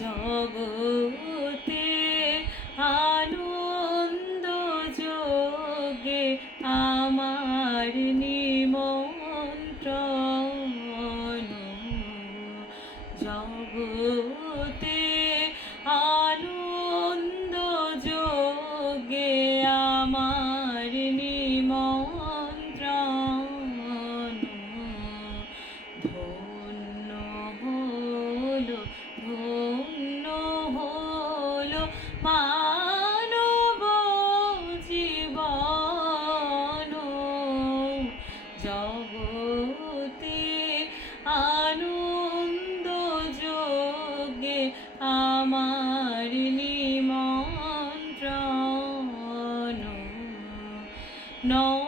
জগতে আনন্দ যোগে আমার নিমন্ত্রণ। জগতে পূর্ণ হলো মানব জীবন জগতে আনন্দ যোগে আমার নিমন্ত্রণ No.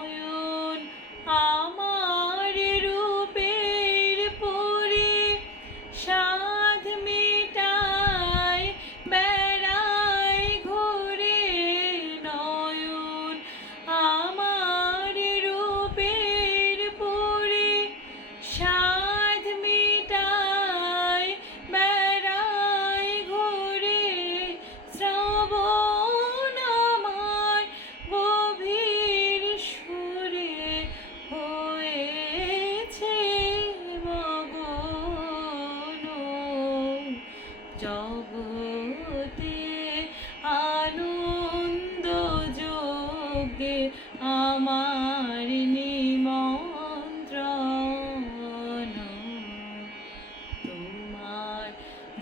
হইতে আমার নিমন্ত্রণ। তোমার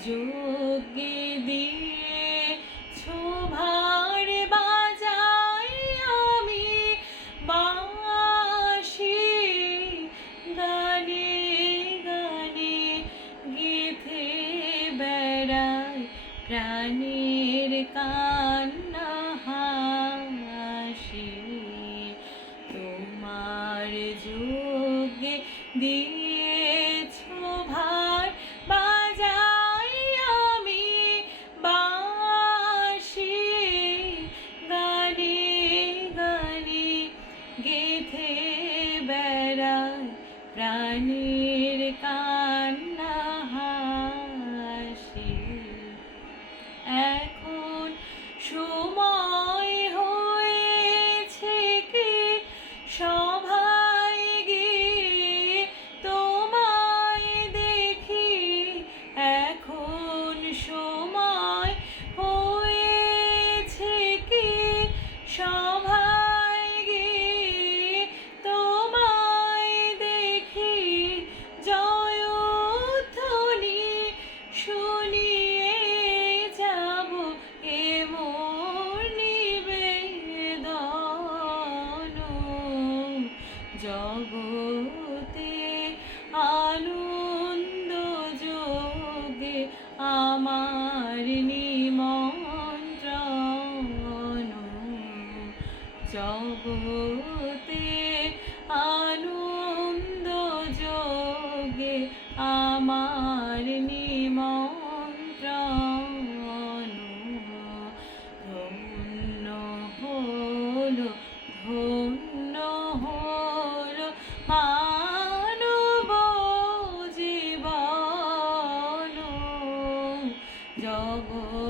যোগ্যে দিয়ে আমার নিমন্ত্রণ জগতে আনন্দ যোগে আমার নিমন্ত্রণ ধন্য হল ধন্য জগৎ।